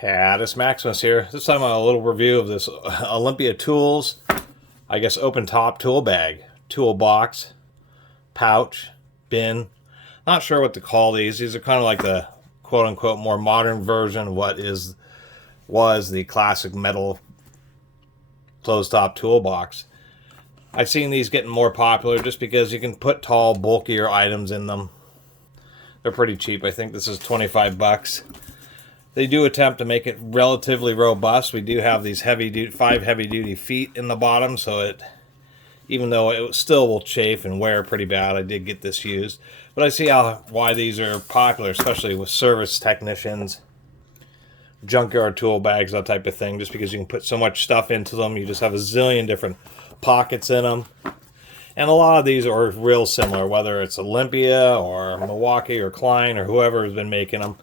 Catus Maximus here. This time a little review of this Olympia Tools, I guess open top tool bag, toolbox, pouch, bin. Not sure what to call these. These are kind of like the quote-unquote more modern version of what was the classic metal closed top toolbox. I've seen these getting more popular just because you can put tall, bulkier items in them. They're pretty cheap. I think this is 25 bucks. They do attempt to make it relatively robust. We do have these five heavy-duty feet in the bottom, so it, even though it still will chafe and wear pretty bad, I did get this used. But I see why these are popular, especially with service technicians, junkyard tool bags, that type of thing, just because you can put so much stuff into them. You just have a zillion different pockets in them. And a lot of these are real similar, whether it's Olympia or Milwaukee or Klein or whoever has been making them.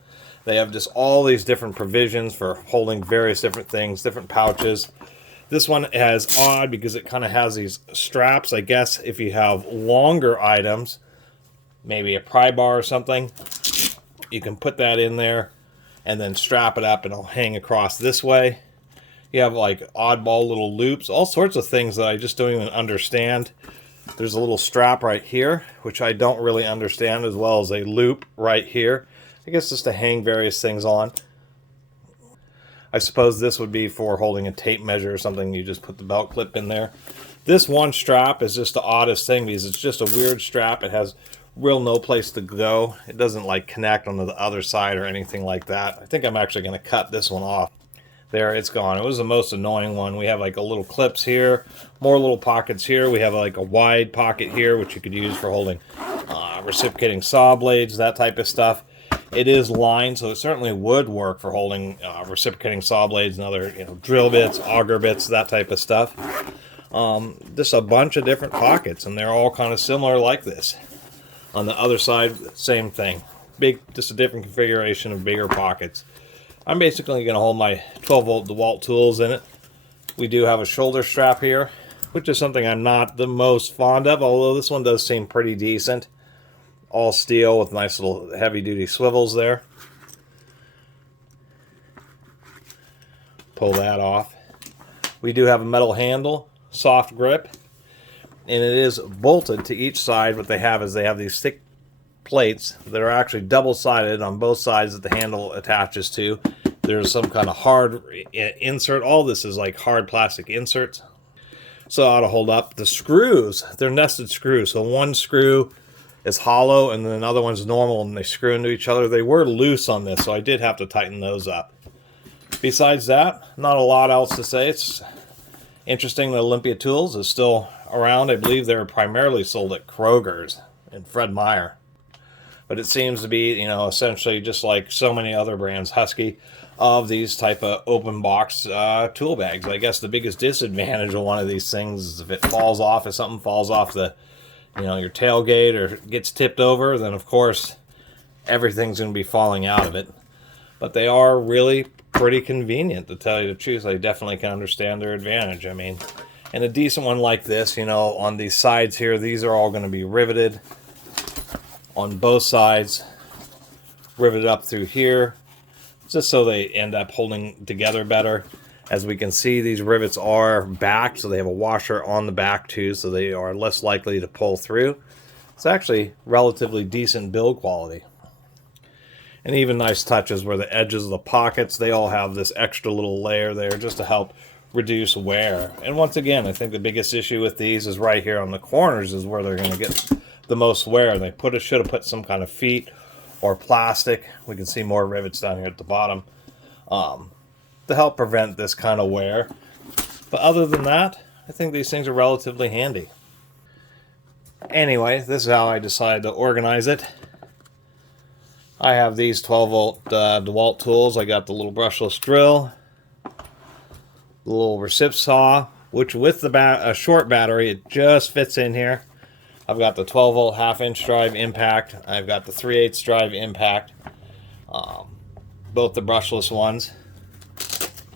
They have just all these different provisions for holding various different things, different pouches. This one is odd because it kind of has these straps. I guess if you have longer items, maybe a pry bar or something, you can put that in there and then strap it up and it'll hang across this way. You have like oddball little loops, all sorts of things that I just don't even understand. There's a little strap right here, which I don't really understand, as well as a loop right here. I guess just to hang various things on. I suppose this would be for holding a tape measure or something. You just put the belt clip in there. This one strap is just the oddest thing because it's just a weird strap. It has real no place to go. It doesn't like connect onto the other side or anything like that. I think I'm actually going to cut this one off. There, it's gone. It was the most annoying one. We have like a little clips here, more little pockets here. We have like a wide pocket here, which you could use for holding reciprocating saw blades, that type of stuff. It is lined, so it certainly would work for holding reciprocating saw blades and other, drill bits, auger bits, that type of stuff. Just a bunch of different pockets, and they're all kind of similar like this. On the other side, same thing. Just a different configuration of bigger pockets. I'm basically going to hold my 12-volt DeWalt tools in it. We do have a shoulder strap here, which is something I'm not the most fond of, although this one does seem pretty decent. All steel with nice little heavy-duty swivels there. Pull that off. We do have a metal handle, soft grip, and it is bolted to each side. What they have is they have these thick plates that are actually double-sided on both sides that the handle attaches to. There's some kind of hard insert. All this is like hard plastic inserts, so it ought to hold up. The screws, they're nested screws, so one screw is hollow and then another one's normal and they screw into each other. They were loose on this, so I did have to tighten those up. Besides that, not a lot else to say. It's interesting that Olympia Tools is still around. I believe they're primarily sold at Kroger's and Fred Meyer. But it seems to be, essentially just like so many other brands, Husky, of these type of open box tool bags. I guess the biggest disadvantage of one of these things is if it falls off, if something falls off the your tailgate or gets tipped over, then of course everything's going to be falling out of it. But they are really pretty convenient, to tell you the truth. I definitely can understand their advantage. I mean, and a decent one like this, on these sides here, these are all going to be riveted on both sides, riveted up through here, just so they end up holding together better. As we can see, these rivets are back, so they have a washer on the back too, so they are less likely to pull through. It's actually relatively decent build quality. And even nice touches where the edges of the pockets, they all have this extra little layer there just to help reduce wear. And once again, I think the biggest issue with these is right here on the corners is where they're going to get the most wear. They should have put some kind of feet or plastic. We can see more rivets down here at the bottom. To help prevent this kind of wear. But other than that, I think these things are relatively handy. Anyway, this is how I decided to organize it. I have these 12-volt DeWalt tools. I got the little brushless drill, the little recip saw, which with the short battery, it just fits in here. I've got the 12-volt half-inch drive impact. I've got the 3/8 drive impact, both the brushless ones.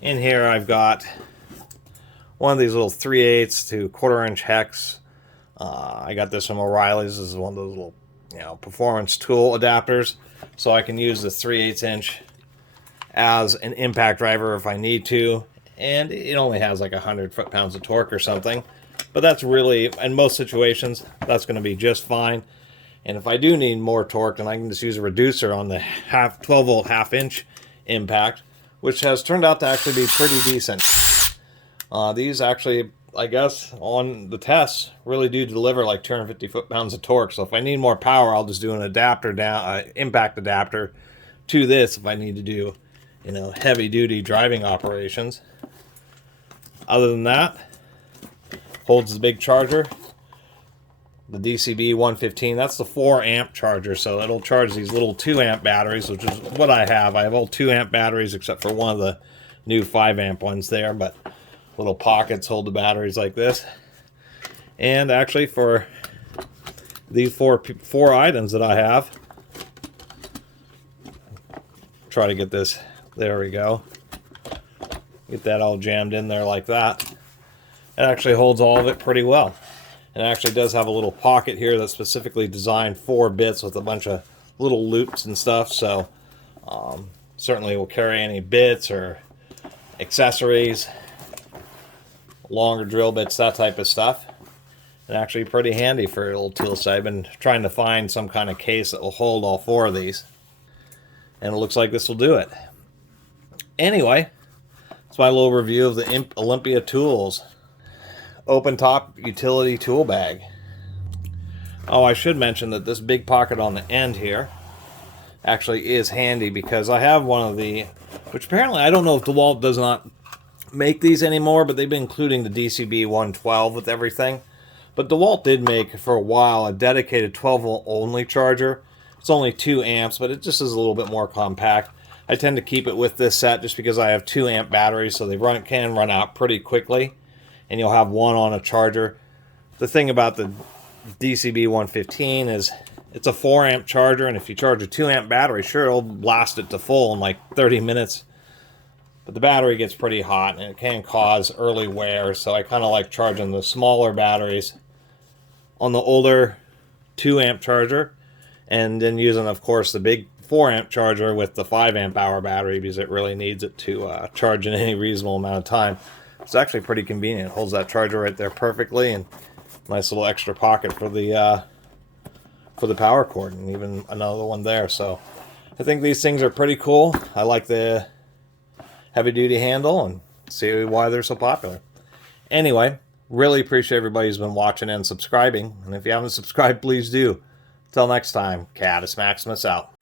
In here I've got one of these little 3/8 to 1/4-inch hex. I got this from O'Reilly's. This is one of those little performance tool adapters. So I can use the 3/8 inch as an impact driver if I need to. And it only has like 100 foot-pounds of torque or something. But that's really, in most situations, that's going to be just fine. And if I do need more torque, then I can just use a reducer on the 12 volt half-inch impact, which has turned out to actually be pretty decent. These actually, I guess, on the tests, really do deliver like 250 foot-pounds of torque. So if I need more power, I'll just do an adapter down, impact adapter to this if I need to do, you know, heavy-duty driving operations. Other than that, holds the big charger, the DCB 115. That's the 4 amp charger, so it'll charge these little 2 amp batteries, which is what I have. I have all 2 amp batteries except for one of the new 5 amp ones there, but little pockets hold the batteries like this. And actually, for these four items that I have, try to get this, there we go, get that all jammed in there like that. It actually holds all of it pretty well. It actually does have a little pocket here that's specifically designed for bits with a bunch of little loops and stuff, so certainly will carry any bits or accessories, longer drill bits, that type of stuff. And actually pretty handy for a little tool set. I've been trying to find some kind of case that will hold all 4 of these, and it looks like this will do it. Anyway, that's my little review of the Olympia Tools open top utility tool bag. Oh, I should mention that this big pocket on the end here actually is handy, because I have one of the, which apparently I don't know if DeWalt does not make these anymore, but they've been including the DCB 112 with everything. But DeWalt did make for a while a dedicated 12 volt only charger. It's only 2 amps, but it just is a little bit more compact. I tend to keep it with this set just because I have 2 amp batteries, so they can run out pretty quickly, and you'll have one on a charger. The thing about the DCB 115 is it's a 4 amp charger, and if you charge a 2 amp battery, sure, it'll blast it to full in like 30 minutes. But the battery gets pretty hot, and it can cause early wear, so I kind of like charging the smaller batteries on the older 2 amp charger, and then using, of course, the big 4 amp charger with the 5 amp hour battery, because it really needs it to charge in any reasonable amount of time. It's actually pretty convenient. It holds that charger right there perfectly, and nice little extra pocket for the power cord, and even another one there. So I think these things are pretty cool. I like the heavy duty handle, and see why they're so popular. Anyway, really appreciate everybody who's been watching and subscribing, and if you haven't subscribed, please do. Until next time, Catus Maximus out.